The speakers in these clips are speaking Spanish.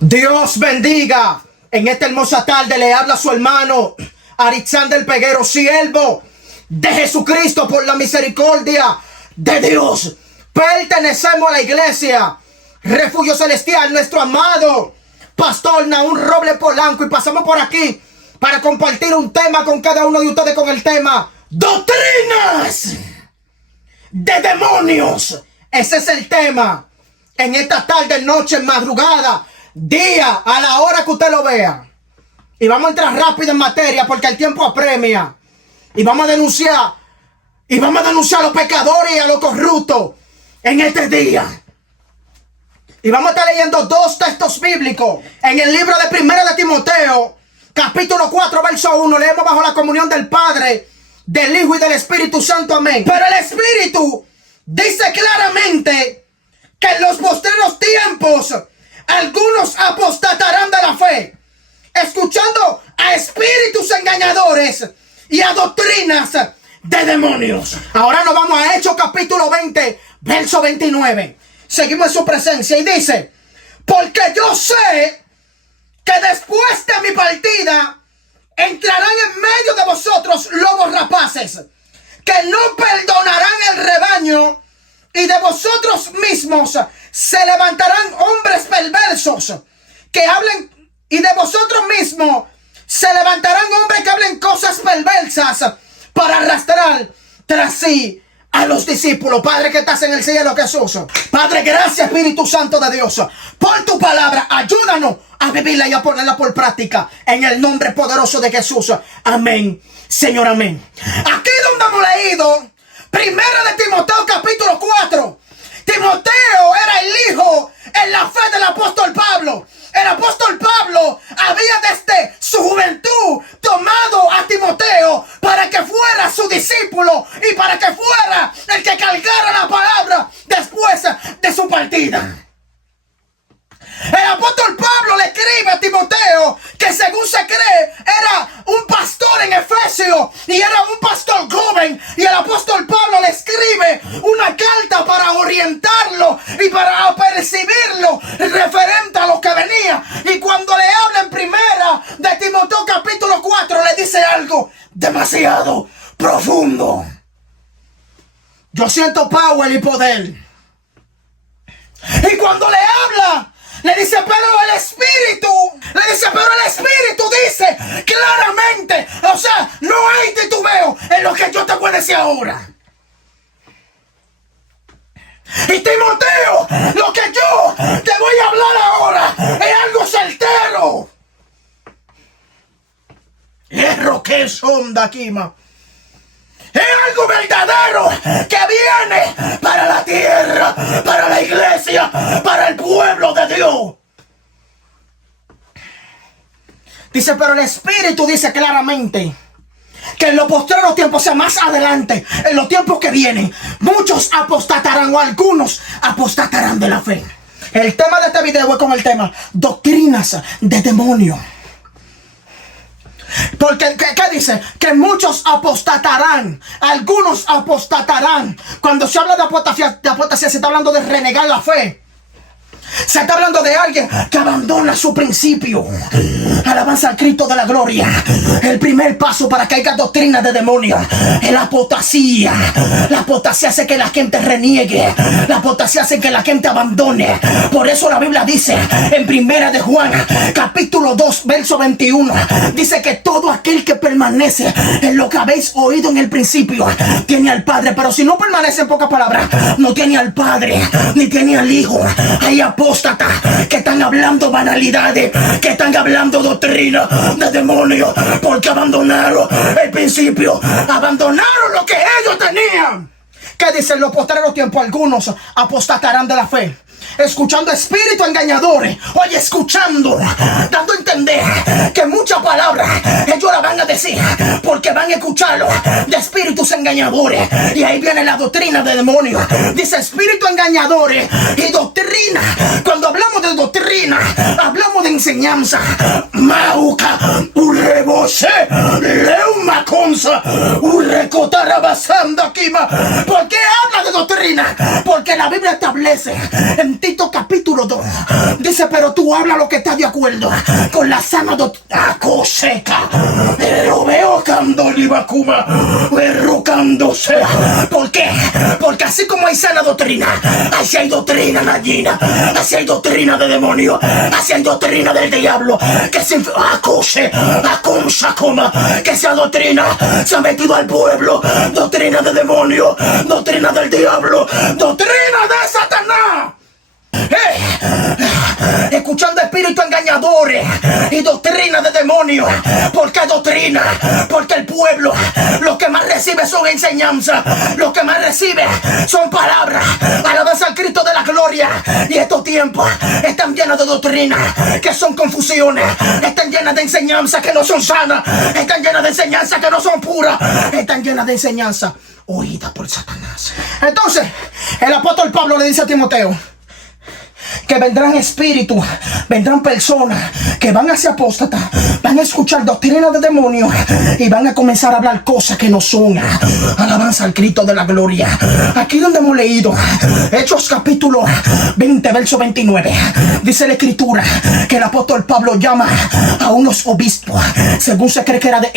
Dios bendiga. En esta hermosa tarde le habla su hermano Alexander Peguero, siervo de Jesucristo por la misericordia de Dios. Pertenecemos a la iglesia Refugio Celestial, nuestro amado pastor Nahum Robles Polanco, y pasamos por aquí para compartir un tema con cada uno de ustedes con el tema doctrinas de demonios. Ese es el tema en esta tarde, noche, madrugada, día, a la hora que usted lo vea. Y vamos a entrar rápido en materia porque el tiempo apremia. Y vamos a denunciar a los pecadores y a los corruptos en este día. Y vamos a estar leyendo dos textos bíblicos en el libro de Primera de Timoteo, capítulo 4, verso 1. Leemos bajo la comunión del Padre, del Hijo y del Espíritu Santo. Amén. Pero el Espíritu dice claramente que en los postreros tiempos algunos apostatarán de la fe, escuchando a espíritus engañadores y a doctrinas de demonios. Ahora nos vamos a Hechos capítulo 20, verso 29. Seguimos en su presencia y dice: porque yo sé que después de mi partida entrarán en medio de vosotros lobos rapaces, que no perdonarán el rebaño, y de vosotros mismos se levantarán hombres perversos que hablen, y de vosotros mismos se levantarán hombres que hablen cosas perversas para arrastrar tras sí a los discípulos. Padre que estás en el cielo, Jesús, Padre, gracias Espíritu Santo de Dios por tu palabra. Ayúdanos a vivirla y a ponerla por práctica en el nombre poderoso de Jesús. Amén, Señor, amén. Aquí donde hemos leído Primera de Timoteo capítulo 4. Timoteo era el hijo en la fe del apóstol Pablo. El apóstol Pablo había desde su juventud tomado a Timoteo para que fuera su discípulo y para que fuera el que cargara la palabra después de su partida. El apóstol Pablo le escribe a Timoteo, que según se cree era un pastor en Efesio y era un pastor joven, y el apóstol Pablo le escribe una carta para orientarlo y para apercibirlo referente a lo que venía. Y cuando le habla en Primera de Timoteo capítulo 4, le dice algo demasiado profundo. Yo siento power y poder. Y cuando le habla, le dice, pero el Espíritu dice claramente, o sea, no hay titubeo en lo que yo te voy a decir ahora. Y Timoteo, lo que yo te voy a hablar ahora es algo certero. Hierro que sonda aquí, ma. Es algo verdadero que viene para la tierra, para la iglesia, para el pueblo de Dios. Dice, pero el Espíritu dice claramente que en los postreros tiempos, o sea, más adelante, en los tiempos que vienen, muchos apostatarán, o algunos apostatarán de la fe. El tema de este video es con el tema doctrinas de demonios. Porque, ¿qué dice? Que muchos apostatarán, algunos apostatarán. Cuando se habla de apostasía, se está hablando de renegar la fe. Se está hablando de alguien que abandona su principio. Alabanza al Cristo de la gloria. El primer paso para que haya doctrina de demonios es la apostasía. La apostasía hace que la gente reniegue. La apostasía hace que la gente abandone. Por eso la Biblia dice en Primera de Juan capítulo 2 verso 21, dice que todo aquel que permanece en lo que habéis oído en el principio tiene al Padre. Pero si no permanece, en pocas palabras, no tiene al Padre ni tiene al Hijo. Hay apóstatas que están hablando banalidades, que están hablando doctrina de demonios, porque abandonaron el principio, abandonaron lo que ellos tenían. ¿Qué dicen los postreros tiempos? Algunos apostatarán de la fe, escuchando espíritus engañadores. Oye, escuchando, dando a entender que muchas palabras ellos la van a decir porque van a escucharlo de espíritus engañadores. Y ahí viene la doctrina de demonios. Dice espíritus engañadores y doctrina. Cuando hablamos de doctrina, hablamos tipo de enseñanza. Mauca, urrebose, leuma consa, urrecotarabasanda kima. ¿Por qué habla de doctrina? Porque la Biblia establece en Tito capítulo 2. Dice, pero tú habla lo que está de acuerdo con la sana doctrina. Coseca, lo veo candolibacuma, berrucándose. ¿Por qué? Porque así como hay sana doctrina, así hay doctrina gallina, así hay doctrina de demonio, así hay doctrina del diablo, que se que esa doctrina se ha metido al pueblo, doctrina de demonio, doctrina del diablo, doctrina de Satanás. Escuchando espíritus engañadores y doctrina de demonios. ¿Por qué doctrina? Porque el pueblo lo que más recibe son enseñanzas, lo que más recibe son palabras. Alabanza al Cristo de la gloria. Y estos tiempos están llenos de doctrina que son confusiones, están llenas de enseñanzas que no son sanas, están llenas de enseñanzas que no son puras, están llenas de enseñanzas oídas por Satanás. Entonces el apóstol Pablo le dice a Timoteo que vendrán espíritus, vendrán personas que van a ser apóstatas, van a escuchar doctrina de demonios y van a comenzar a hablar cosas que no son. Alabanza al Cristo de la gloria. Aquí donde hemos leído Hechos capítulo 20 verso 29, dice la escritura que el apóstol Pablo llama a unos obispos, según se cree que era de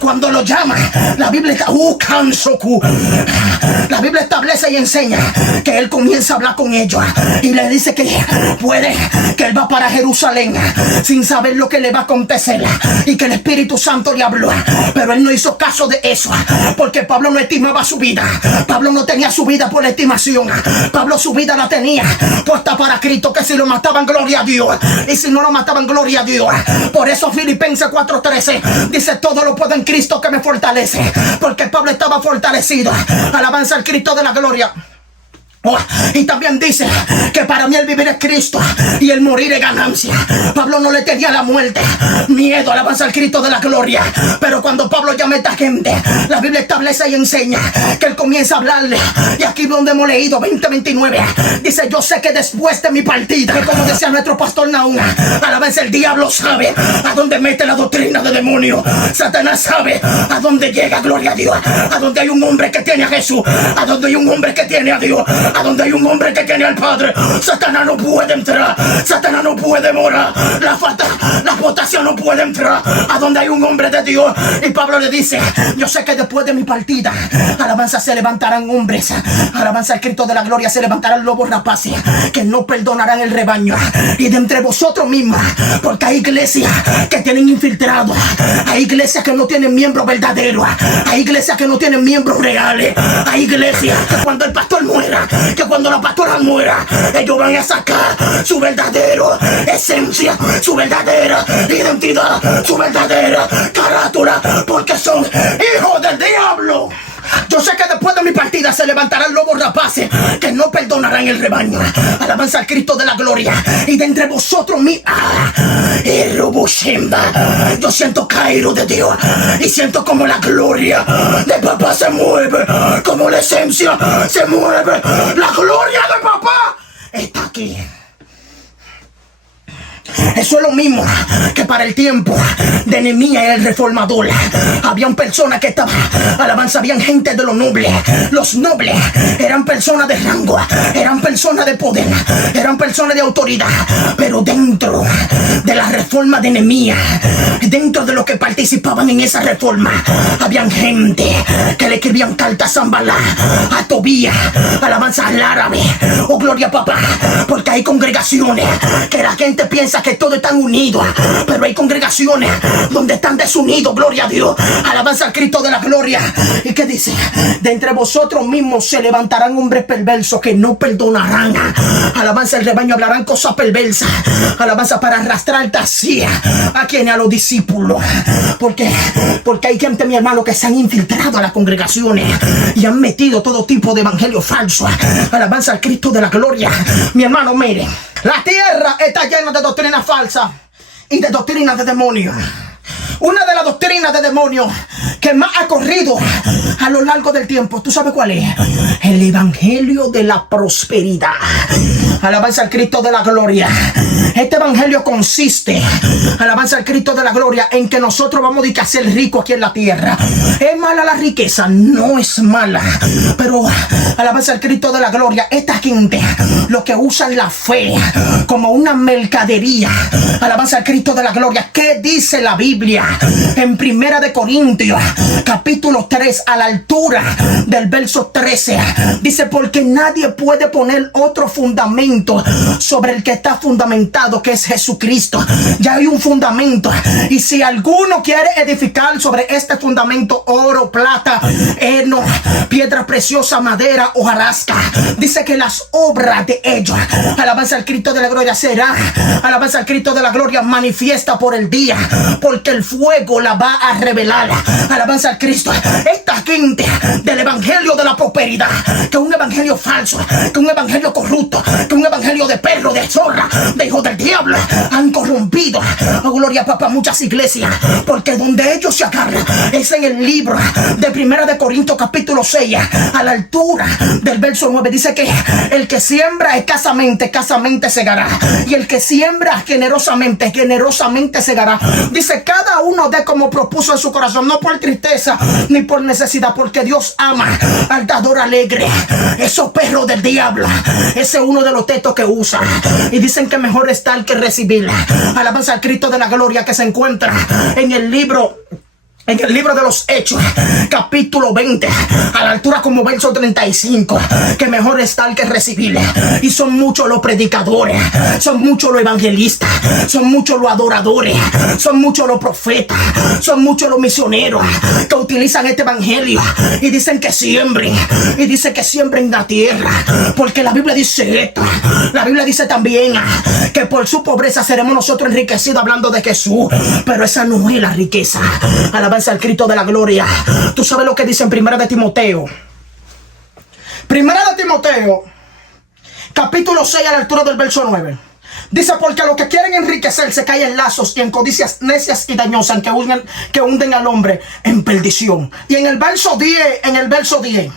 cuando lo llama, la Biblia está la Biblia establece y enseña que él comienza a hablar con ellos y le dice que puede, que él va para Jerusalén sin saber lo que le va a acontecer y que el Espíritu Santo le habló, pero él no hizo caso de eso porque Pablo no estimaba su vida. Pablo no tenía su vida por la estimación. Pablo su vida la tenía puesta para Cristo, que si lo mataban, gloria a Dios, y si no lo mataban, gloria a Dios. Por eso Filipenses 4:13 dice, todo lo puedo en Cristo que me fortalece, porque Pablo estaba fortalecido. Alabanza al Cristo de la gloria. Y también dice que para mí el vivir es Cristo y el morir es ganancia. Pablo no le tenía la muerte miedo, alabanza al Cristo de la gloria. Pero cuando Pablo llama a esta gente, la Biblia establece y enseña que él comienza a hablarle. Y aquí donde hemos leído 20:29, dice, yo sé que después de mi partida, que como decía nuestro pastor Naúm, alabanza, el diablo sabe a dónde mete la doctrina de demonio. Satanás sabe a dónde llega, gloria a Dios. A donde hay un hombre que tiene a Jesús, a donde hay un hombre que tiene a Dios, a donde hay un hombre que tiene al Padre, Satanás no puede entrar, Satanás no puede morar, la apostasia no puede entrar. A donde hay un hombre de Dios. Y Pablo le dice, yo sé que después de mi partida, alabanza, se levantarán hombres, alabanza al Cristo de la gloria, se levantarán lobos rapaces que no perdonarán el rebaño. Y de entre vosotros mismos, porque hay iglesias que tienen infiltrados, hay iglesias que no tienen miembros verdaderos, hay iglesias que no tienen miembros reales, hay iglesias que cuando el pastor muera, que cuando la pastora muera, ellos van a sacar su verdadera esencia, su verdadera identidad, su verdadera carátula, porque son hijos del diablo. Yo sé que después de mi partida se levantarán lobos rapaces que no perdonarán el rebaño. Alabanza al Cristo de la gloria. Y de entre vosotros yo siento cairo de Dios y siento como la gloria de papá se mueve, como la esencia se mueve. La gloria de papá está aquí. Eso es lo mismo que para el tiempo de Nehemías el reformador. Habían personas que estaban, alabanza, habían gente de los nobles. Los nobles eran personas de rango, eran personas de poder, eran personas de autoridad. Pero dentro de la reforma de Nehemías, dentro de los que participaban en esa reforma, habían gente que le escribían cartas a Sanballat, a Tobías, alabanza, al árabe. Oh, gloria a papá, porque hay congregaciones que la gente piensa que todos están unidos, pero hay congregaciones donde están desunidos, gloria a Dios. Alabanza al Cristo de la gloria. ¿Y qué dice? De entre vosotros mismos se levantarán hombres perversos que no perdonarán. Alabanza, el rebaño hablarán cosas perversas. Alabanza, para arrastrar hacia a quienes, a los discípulos. Porque hay gente, mi hermano, que se han infiltrado a las congregaciones y han metido todo tipo de evangelio falso. Alabanza al Cristo de la gloria. Mi hermano, mire, la tierra está llena de doctrinas falsas y de doctrinas de demonios. Una de las doctrinas de demonios que más ha corrido a lo largo del tiempo, ¿tú sabes cuál es? El evangelio de la prosperidad. Alabanza al Cristo de la gloria. Este evangelio consiste, alabanza al Cristo de la gloria, en que nosotros vamos a ser ricos aquí en la tierra. ¿Es mala la riqueza? No es mala. Pero alabanza al Cristo de la gloria, esta gente lo que usan la fe como una mercadería. Alabanza al Cristo de la gloria. ¿Qué dice la Biblia? En Primera de Corintios capítulo 3, a la altura del verso 13, dice: porque nadie puede poner otro fundamento sobre el que está fundamentado, que es Jesucristo. Ya hay un fundamento, y si alguno quiere edificar sobre este fundamento oro, plata, heno, piedra preciosa, madera o hojarasca, dice que las obras de ellos, alabanza al Cristo de la gloria, será, alabanza al Cristo de la gloria, manifiesta por el día, porque el fuego la va a revelar. Alabanza al Cristo. Esta gente del evangelio de la prosperidad, que es un evangelio falso, que es un evangelio corrupto, que es un evangelio de perro, de zorra, de hijo del diablo, han corrompido, oh gloria papá, muchas iglesias, porque donde ellos se agarran es en el libro de Primera de Corintios capítulo 6, a la altura del verso 9, dice que el que siembra escasamente, escasamente segará, y el que siembra generosamente, generosamente segará. Dice: cada uno de como propuso en su corazón, no por tristeza ni por necesidad, porque Dios ama al dador alegre. Esos perros del diablo, ese es uno de los textos que usa, y dicen que mejor es dar que recibir. Alabanza al Cristo de la gloria, que se encuentra en el libro de los Hechos, capítulo 20, a la altura como verso 35, que mejor es dar que recibir. Y son muchos los predicadores, son muchos los evangelistas, son muchos los adoradores, son muchos los profetas, son muchos los misioneros que utilizan este evangelio y dicen que siembren, y dicen que siembren en la tierra, porque la Biblia dice esto. La Biblia dice también que por su pobreza seremos nosotros enriquecidos, hablando de Jesús, pero esa no es la riqueza. Alabanza al Cristo de la gloria. Tú sabes lo que dice en Primera de Timoteo. Primera de Timoteo, capítulo 6, a la altura del verso 9. Dice: porque los que quieren enriquecerse caen en lazos y en codicias necias y dañosas que hunden al hombre en perdición. Y en el verso 10,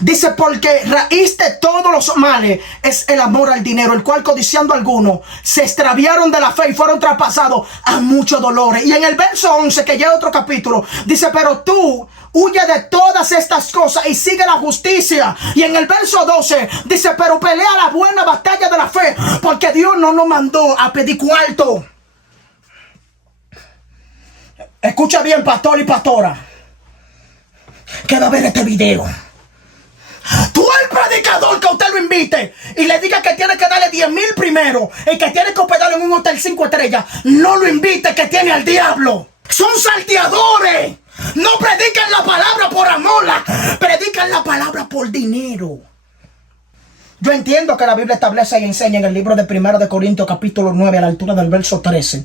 dice: porque raíz de todos los males es el amor al dinero, el cual codiciando algunos se extraviaron de la fe y fueron traspasados a muchos dolores. Y en el verso 11, que ya es otro capítulo, dice: pero tú huye de todas estas cosas y sigue la justicia. Y en el verso 12 dice: pero pelea la buena batalla de la fe, porque Dios no nos mandó a pedir cuarto. Escucha bien, pastor y pastora, que va a ver este video. Tú, el predicador, que usted lo invite y le diga que tiene que darle 10,000 primero y que tiene que hospedarlo en un hotel 5 estrellas, no lo invite, que tiene al diablo. Son salteadores. No predican la palabra por amor, predican la palabra por dinero. Yo entiendo que la Biblia establece y enseña en el libro de Primera de Corintios capítulo 9, a la altura del verso 13,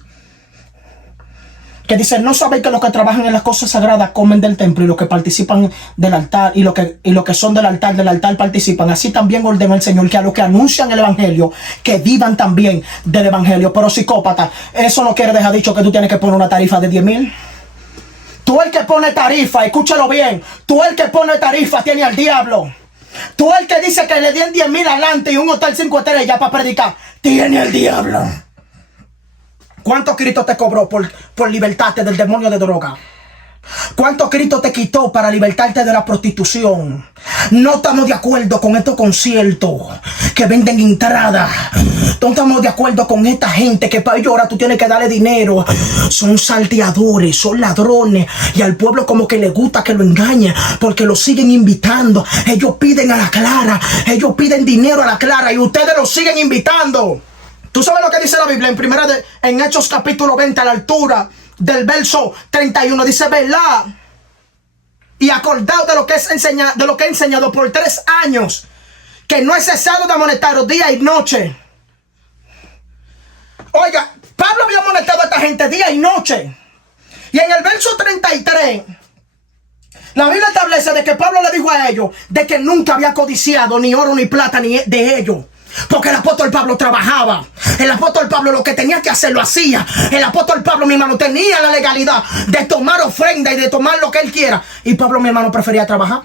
que dice: no sabéis que los que trabajan en las cosas sagradas comen del templo, y los que participan del altar, y los que son del altar participan. Así también ordenó el Señor que a los que anuncian el evangelio, que vivan también del evangelio. Pero psicópata, eso no quiere dejar dicho que tú tienes que poner una tarifa de 10,000. Tú el que pone tarifa, escúchalo bien, tú el que pone tarifa tiene al diablo. Tú el que dice que le den 10,000 adelante y un hotel 5 estrellas para predicar, tiene al diablo. ¿Cuánto Cristo te cobró por libertarte del demonio de droga? ¿Cuánto Cristo te quitó para libertarte de la prostitución? No estamos de acuerdo con estos conciertos que venden entradas. No estamos de acuerdo con esta gente que para ellos ahora tú tienes que darle dinero. Son salteadores, son ladrones, y al pueblo como que le gusta que lo engañen, porque lo siguen invitando. Ellos piden a la clara, ellos piden dinero a la clara, y ustedes lo siguen invitando. ¿Tú sabes lo que dice la Biblia en Hechos capítulo 20, a la altura del verso 31? Dice: velad y acordaos de lo que he enseñado por 3 años, que no he cesado de amonestaros día y noche. Oiga, Pablo había amonestado a esta gente día y noche. Y en el verso 33, la Biblia establece de que Pablo le dijo a ellos de que nunca había codiciado ni oro ni plata ni de ellos. Porque el apóstol Pablo trabajaba. El apóstol Pablo lo que tenía que hacer lo hacía. El apóstol Pablo, mi hermano, tenía la legalidad de tomar ofrenda y de tomar lo que él quiera. Y Pablo, mi hermano, prefería trabajar.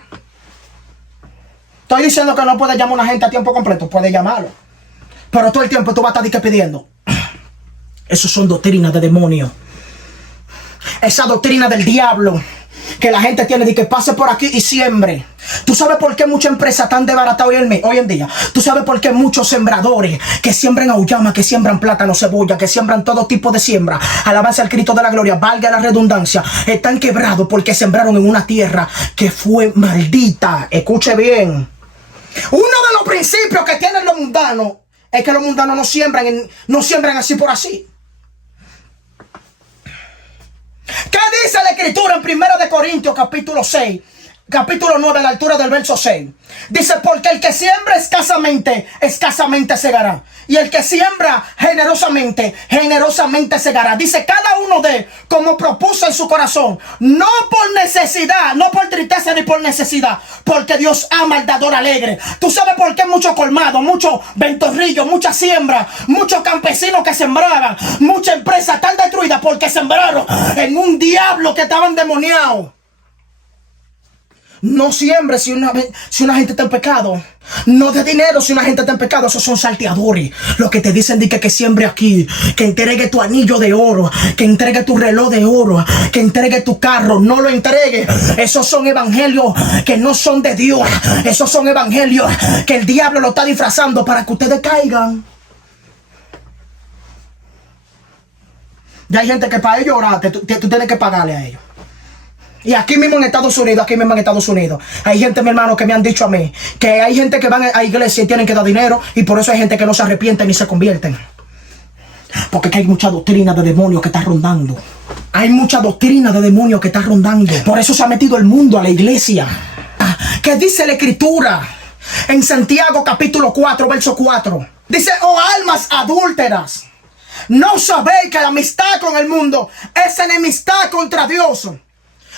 Estoy diciendo que no puede llamar a una gente a tiempo completo. Puede llamarlo. Pero todo el tiempo tú vas a estar pidiendo. Esas son doctrinas de demonios. Esa doctrina del diablo que la gente tiene de que pase por aquí y siembre. ¿Tú sabes por qué muchas empresas están desbaratadas hoy en día? ¿Tú sabes por qué muchos sembradores que siembran auyama, que siembran plátano, cebolla, que siembran todo tipo de siembra, alabanza al Cristo de la gloria, valga la redundancia, están quebrados porque sembraron en una tierra que fue maldita? Escuche bien. Uno de los principios que tienen los mundanos es que los mundanos no siembran así por así. ¿Qué dice la escritura en 1 Corintios capítulo 6? Capítulo 9 a la altura del verso 6. Dice, porque el que siembra escasamente, escasamente segará. Y el que siembra generosamente, generosamente segará. Dice, cada uno de como propuso en su corazón. No por necesidad, no por tristeza ni por necesidad. Porque Dios ama al dador alegre. ¿Tú sabes por qué muchos colmados, muchos ventorrillos, mucha siembra, muchos campesinos que sembraban, muchas empresas están destruidas porque sembraron en un diablo que estaba endemoniado? No siembre si una gente está en pecado. No de dinero si una gente está en pecado. Esos son salteadores. Los que te dicen que siembre aquí, que entregue tu anillo de oro, que entregue tu reloj de oro, que entregue tu carro. No lo entregue. Esos son evangelios que no son de Dios. Esos son evangelios que el diablo lo está disfrazando para que ustedes caigan. Ya hay gente que para ellos orarte, tú tienes que pagarle a ellos. Y aquí mismo en Estados Unidos, hay gente, mi hermano, que me han dicho a mí que hay gente que van a iglesia y tienen que dar dinero, y por eso hay gente que no se arrepienten ni se convierten. Porque hay mucha doctrina de demonios que está rondando. Hay mucha doctrina de demonios que está rondando. Por eso se ha metido el mundo a la iglesia. ¿Qué dice la escritura? En Santiago capítulo 4, verso 4. Dice, oh almas adúlteras, ¿no sabéis que la amistad con el mundo es enemistad contra Dios?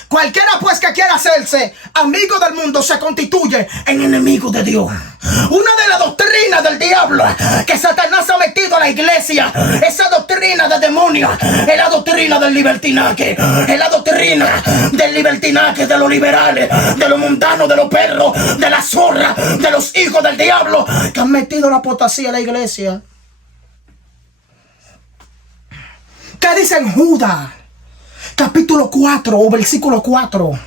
Cualquiera pues que quiera hacerse amigo del mundo se constituye en enemigo de Dios. Una de las doctrinas del diablo que Satanás ha metido a la iglesia, esa doctrina de demonios, es la doctrina del libertinaje. Es la doctrina del libertinaje, de los liberales, de los mundanos, de los perros, de la zorra, de los hijos del diablo que han metido la apostasía a la iglesia. ¿Qué dice en Judas? Capítulo 4 o versículo 4.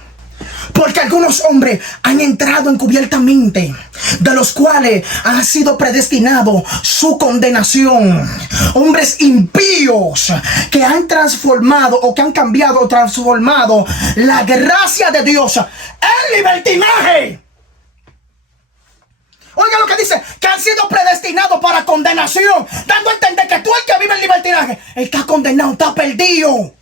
Porque algunos hombres han entrado encubiertamente, de los cuales ha sido predestinado su condenación. Hombres impíos que han transformado o que han cambiado o transformado la gracia de Dios en libertinaje. Oiga lo que dice, que han sido predestinados para condenación, dando a entender que tú, el que vive en libertinaje, el que está condenado, está perdido.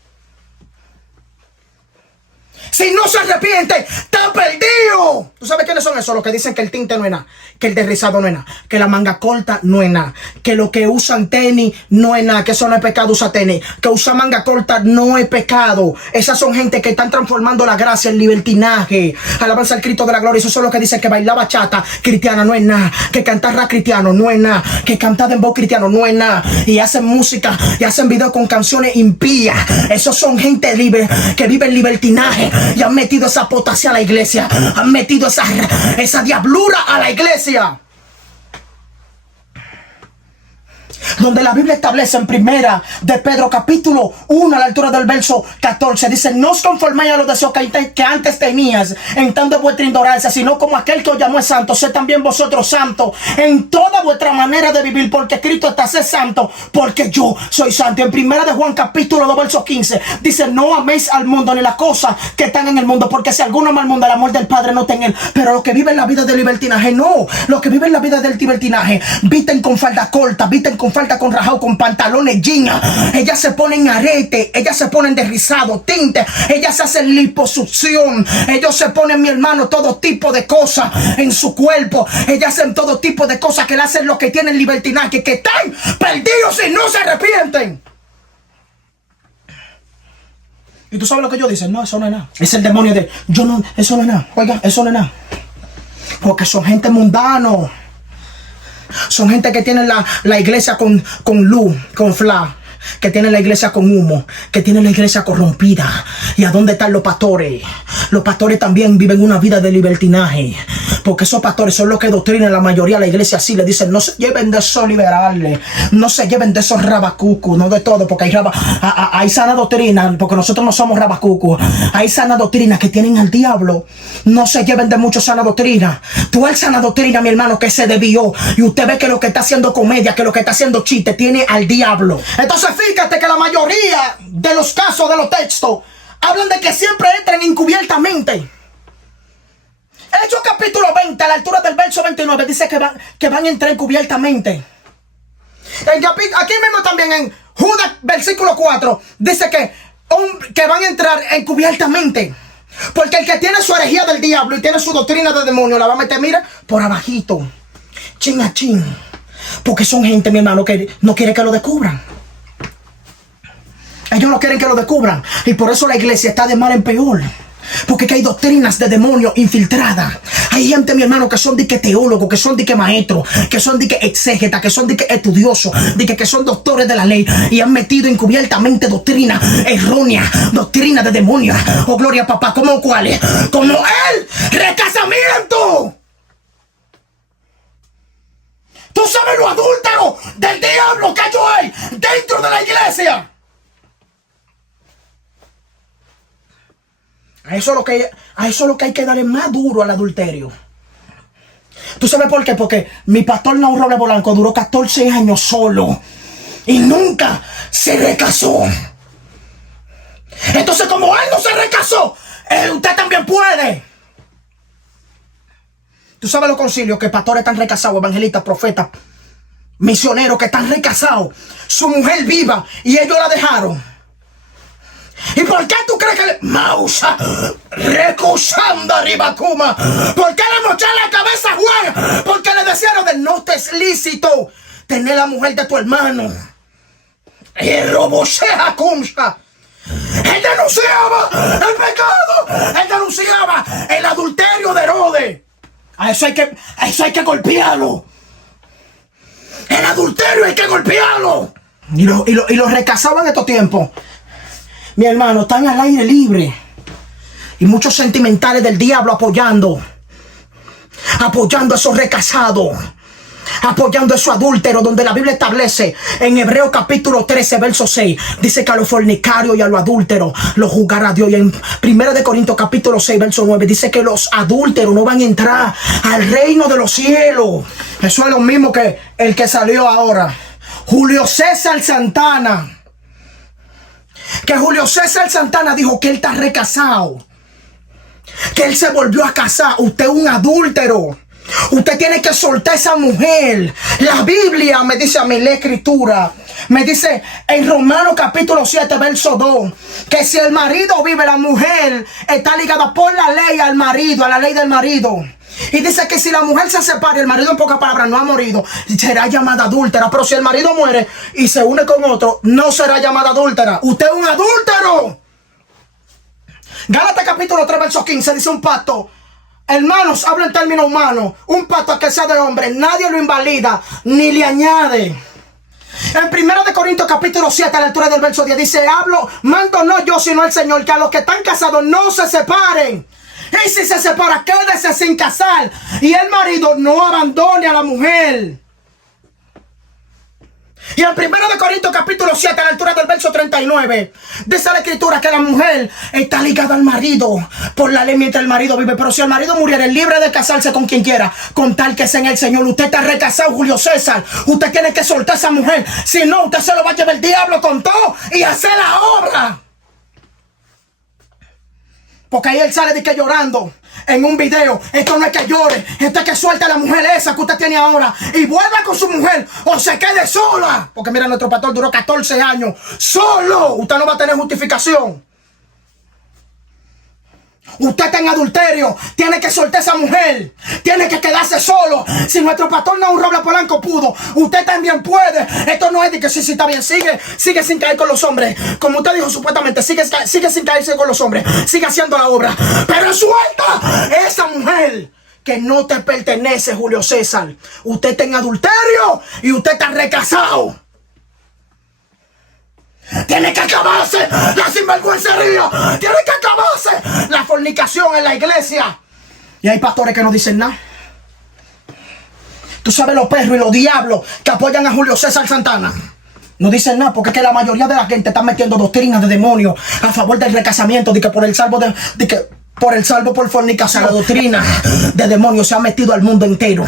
Si no se arrepiente, está perdido. ¿Tú sabes quiénes son esos? Los que dicen que el tinte no es nada, que el derrizado no es nada, que la manga corta no es nada, que los que usan tenis no es nada, que eso no es pecado usar tenis, que usar manga corta no es pecado. Esas son gente que están transformando la gracia en libertinaje. Alabanza al Cristo de la gloria. Esos son los que dicen que bailar bachata cristiana no es nada, que cantar rap cristiano no es nada, que cantar dembow cristiano no es nada, y hacen música y hacen videos con canciones impías. Esos son gente libre que vive en libertinaje. Y han metido esa apostasía a la iglesia. Han metido esa diablura a la iglesia. Donde la Biblia establece en primera de Pedro capítulo 1 a la altura del verso 14. Dice, no os conforméis a los deseos que antes tenías en tanto vuestra ignorancia, sino como aquel que os llamó es santo, sed también vosotros santos en toda vuestra manera de vivir, porque Cristo está, sed santo, porque yo soy santo. En primera de Juan capítulo 2 verso 15 dice, no améis al mundo ni las cosas que están en el mundo, porque si alguno ama al mundo, el amor del Padre no está en él. Pero los que viven la vida del libertinaje, no. Los que viven la vida del libertinaje visten con falda corta, visten con falta con rajado, con pantalones jeans. Ellas se ponen arete, ellas se ponen derrizado, tinte, ellas se hacen liposucción, ellos se ponen, mi hermano, todo tipo de cosas en su cuerpo. Ellas hacen todo tipo de cosas que le hacen los que tienen libertinaje, que están perdidos y no se arrepienten. Y tú sabes lo que ellos dicen, no, eso no es nada. Es el demonio de, yo no, eso no es nada. Oiga, eso no es nada. Porque son gente mundano. Son gente que tienen la iglesia con luz, con fla, que tienen la iglesia con humo, que tienen la iglesia corrompida. ¿Y a dónde están los pastores? Los pastores también viven una vida de libertinaje, porque esos pastores son los que doctrinan la mayoría de la iglesia. Así le dicen: no se lleven de esos liberales, no se lleven de esos rabacucos, no de todo, porque hay sana doctrina, porque nosotros no somos rabacucos. Hay sana doctrina que tienen al diablo. No se lleven de mucho sana doctrina. Tú el sana doctrina, mi hermano, que se desvió, y usted ve que lo que está haciendo comedia, que lo que está haciendo chiste, tiene al diablo. Entonces fíjate que la mayoría de los casos de los textos hablan de que siempre entran encubiertamente. Hechos capítulo 20, a la altura del verso 29, dice que van a entrar encubiertamente. Aquí mismo también en Judas, versículo 4, dice que van a entrar encubiertamente. Porque el que tiene su herejía del diablo y tiene su doctrina de demonio, la va a meter, mira, por abajito, chin a chin. Porque son gente, mi hermano, que no quiere que lo descubran. Ellos no quieren que lo descubran. Y por eso la iglesia está de mal en peor. Porque hay doctrinas de demonios infiltradas. Hay gente, mi hermano, que son de que teólogos, que son de que maestros, que son de que exégetas, que son de que estudiosos, de que son doctores de la ley, y han metido encubiertamente doctrina errónea, doctrina de demonios. Oh, gloria a papá. ¿Cómo cuáles? Como el recasamiento. Tú sabes lo adúltero del diablo que hay dentro de la iglesia. A eso es lo que hay que darle más duro al adulterio. ¿Tú sabes por qué? Porque mi pastor Naúl Robles Polanco duró 14 años solo y nunca se recasó. Entonces, como él no se recasó, usted también puede. ¿Tú sabes los concilios que pastores están recasados, evangelistas, profetas, misioneros que están recasados, su mujer viva y ellos la dejaron? ¿Y por qué tú crees que le... Mausa, recusando arriba Kuma? ¿Por qué le mocharon la cabeza a Juan? Porque le decían de no te es lícito tener la mujer de tu hermano. Y robosea Kumsa. Él denunciaba el pecado. Él denunciaba el adulterio de Herodes. A eso hay que golpearlo. El adulterio hay que golpearlo. Y los recasaban en estos tiempos. Mi hermano, están al aire libre. Y muchos sentimentales del diablo apoyando a esos recasados, apoyando a esos adúlteros, donde la Biblia establece en Hebreos capítulo 13, verso 6, dice que a los fornicarios y a los adúlteros los juzgará Dios. Y en 1 Corintios capítulo 6, verso 9, dice que los adúlteros no van a entrar al reino de los cielos. Eso es lo mismo que el que salió ahora, Julio César Santana. Que Julio César Santana dijo que él está recasado, que él se volvió a casar. Usted es un adúltero. Usted tiene que soltar a esa mujer. La Biblia me dice a mí, la escritura me dice en Romanos capítulo 7, verso 2, que si el marido vive, la mujer está ligada por la ley al marido, a la ley del marido. Y dice que si la mujer se separa, el marido, en pocas palabras, no ha morido, será llamada adúltera. Pero si el marido muere y se une con otro, no será llamada adúltera. Usted es un adúltero. Gálatas capítulo 3, verso 15 dice un pacto. Hermanos, hablo en términos humanos. Un pacto que sea de hombre, nadie lo invalida ni le añade. En 1 Corintios capítulo 7, a la altura del verso 10, dice: mando no yo, sino el Señor, que a los que están casados no se separen. Y si se separa, quédese sin casar. Y el marido no abandone a la mujer. Y en 1 Corintios capítulo 7, a la altura del verso 39, dice la escritura que la mujer está ligada al marido por la ley mientras el marido vive. Pero si el marido muriera, es libre de casarse con quien quiera, con tal que sea en el Señor. Usted está recasado, Julio César. Usted tiene que soltar a esa mujer. Si no, usted se lo va a llevar el diablo con todo y hacer la obra. Porque ahí él sale de que llorando en un video. Esto no es que llore, esto es que suelte a la mujer esa que usted tiene ahora y vuelva con su mujer o se quede sola. Porque mira, nuestro pastor duró 14 años solo. Usted no va a tener justificación. Usted está en adulterio, tiene que soltar a esa mujer, tiene que quedarse solo. Si nuestro pastor Naúl Robles Polanco pudo, usted también puede. Esto no es de que sí está bien, sigue sin caer con los hombres. Como usted dijo supuestamente, sigue sin caerse con los hombres, sigue haciendo la obra. Pero suelta esa mujer que no te pertenece, Julio César. Usted está en adulterio y usted está recasado. Tiene que acabarse la sinvergüencería. Tiene que acabarse la fornicación en la iglesia. Y hay pastores que no dicen nada. Tú sabes los perros y los diablos que apoyan a Julio César Santana. No dicen nada porque es que la mayoría de la gente está metiendo doctrinas de demonios a favor del recasamiento, de que por el salvo por el salvo por fornicación. La doctrina de demonios se ha metido al mundo entero.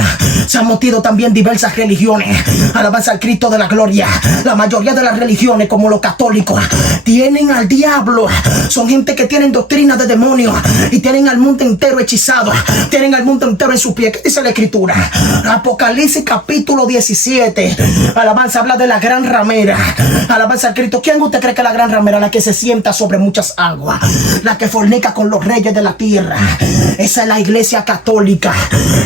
Se han metido también diversas religiones. Alabanza al Cristo de la gloria. La mayoría de las religiones, como los católicos, tienen al diablo. Son gente que tienen doctrina de demonios y tienen al mundo entero hechizado. Tienen al mundo entero en su pie. ¿Qué dice la escritura? Apocalipsis capítulo 17. Alabanza, habla de la gran ramera. Alabanza al Cristo. ¿Quién usted cree que es la gran ramera? La que se sienta sobre muchas aguas. La que fornica con los reyes de la tierra. Esa es la iglesia católica.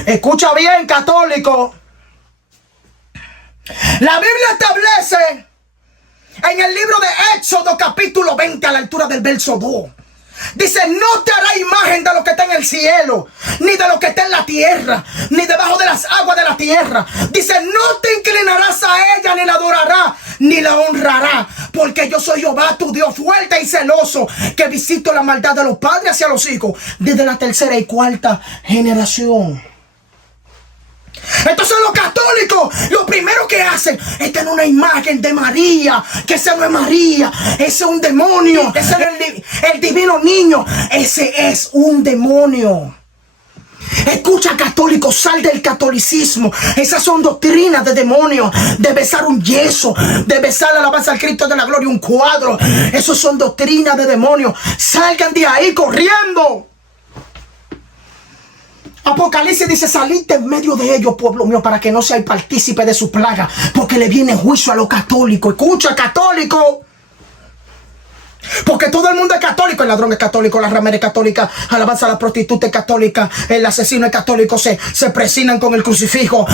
Escucha bien, católico. La Biblia establece en el libro de Éxodo capítulo 20 a la altura del verso 2. Dice: no te hará imagen de lo que está en el cielo, ni de lo que está en la tierra, ni debajo de las aguas de la tierra. Dice: no te inclinarás a ella, ni la adorarás, ni la honrarás, porque yo soy Jehová, tu Dios fuerte y celoso, que visito la maldad de los padres hacia los hijos, desde la tercera y cuarta generación. Entonces los católicos lo primero que hacen es tener una imagen de María, que ese no es María, ese es un demonio, ese es el divino niño, ese es un demonio. Escucha, católico, sal del catolicismo. Esas son doctrinas de demonios. De besar un yeso, de besar, alabanza al Cristo de la gloria, un cuadro. Esos son doctrinas de demonios. Salgan de ahí corriendo. Apocalipsis dice: salid en medio de ellos, pueblo mío, para que no seáis partícipe de su plaga, porque le viene juicio a los católicos. Escucha, católico. Porque todo el mundo es católico. El ladrón es católico, la ramera es católica, alabanza, la prostituta es católica, el asesino es católico, se presionan con el crucifijo.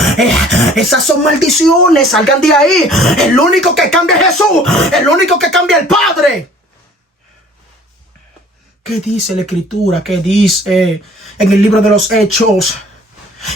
Esas son maldiciones. Salgan de ahí. El único que cambia es Jesús. El único que cambia es el Padre. ¿Qué dice la escritura? ¿Qué dice en el libro de los Hechos?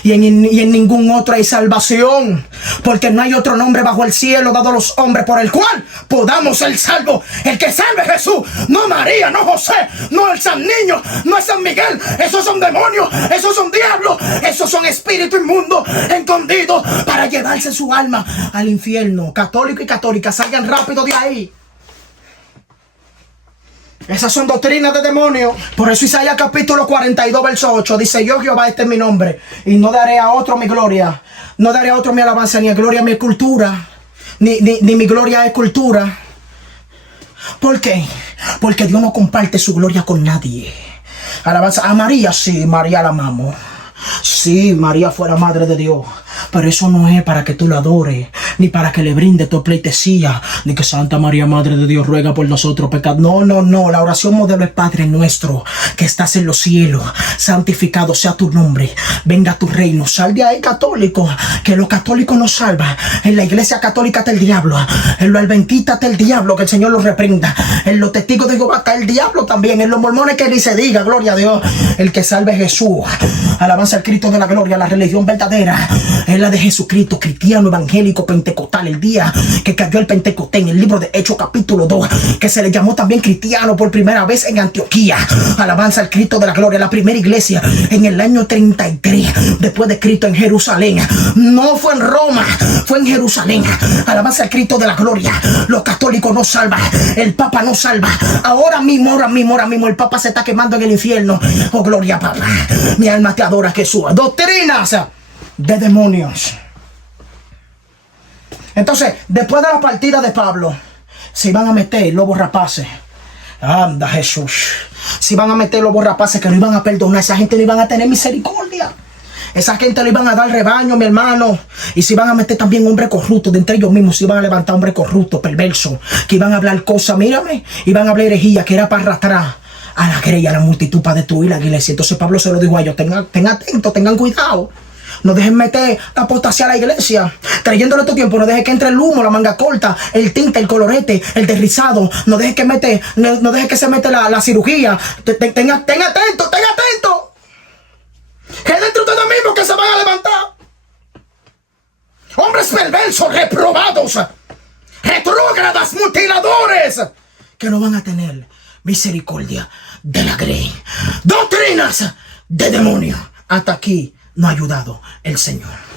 Y en ningún otro hay salvación, porque no hay otro nombre bajo el cielo dado a los hombres por el cual podamos ser salvos. El que salve es Jesús, no María, no José, no el San Niño, no es San Miguel. Esos son demonios, esos son diablos, esos son espíritus inmundos escondidos para llevarse su alma al infierno. Católico y católica, salgan rápido de ahí. Esas son doctrinas de demonios. Por eso Isaías capítulo 42 verso 8 dice: yo Jehová, este es mi nombre, y no daré a otro mi gloria, no daré a otro mi alabanza, ni a gloria mi cultura, ni mi gloria es cultura. ¿Por qué? Porque Dios no comparte su gloria con nadie. Alabanza a María, sí, María la amamos. Sí, María fue la madre de Dios, pero eso no es para que tú la adores, ni para que le brinde tu pleitesía, ni que Santa María, Madre de Dios, ruega por nosotros pecados. No, no, no. La oración modelo es: Padre nuestro que estás en los cielos, santificado sea tu nombre, venga tu reino. Sal de ahí, católico, que los católicos nos salvan. En la iglesia católica está el diablo, en los adventistas está el diablo, que el Señor los reprenda. En los testigos de Jehová está el diablo también. En los mormones, que ni se diga, gloria a Dios. El que salve es Jesús. Alabanza al Cristo de la gloria. La religión verdadera es la de Jesucristo, cristiano, evangélico, pentecostal. El día que cayó el Pentecostés, en el libro de Hechos capítulo 2, que se le llamó también cristiano por primera vez en Antioquía. Alabanza al Cristo de la gloria. La primera iglesia en el año 33 después de Cristo, en Jerusalén. No fue en Roma, fue en Jerusalén. Alabanza al Cristo de la gloria. Los católicos no salvan, el Papa no salva. Ahora mismo el Papa se está quemando en el infierno. Oh, gloria, Papa. Mi alma te adora, Jesús. Doctrinas de demonios. Entonces, después de la partida de Pablo, se iban a meter lobos rapaces. Anda, Jesús. Se iban a meter lobos rapaces que no iban a perdonar. Esa gente no iban a tener misericordia. Esa gente le iban a dar rebaño, mi hermano. Y se iban a meter también hombres corruptos. De entre ellos mismos se iban a levantar hombres corruptos, perversos, que iban a hablar cosas, mírame, iban a hablar herejía, que era para arrastrar a la grey, a la multitud, para destruir la iglesia. Entonces Pablo se lo dijo a ellos: tengan atentos, tengan cuidado. No dejen meter la apostasía a la iglesia. Trayéndole tu tiempo, no dejes que entre el humo, la manga corta, el tinte, el colorete, el derrizado. No dejes que se mete la cirugía. Ten atento. Queden entre ustedes mismos que se van a levantar. Hombres perversos, reprobados, retrógradas, mutiladores, que no van a tener misericordia de la grey. Doctrinas de demonio. Hasta aquí no ha ayudado el Señor.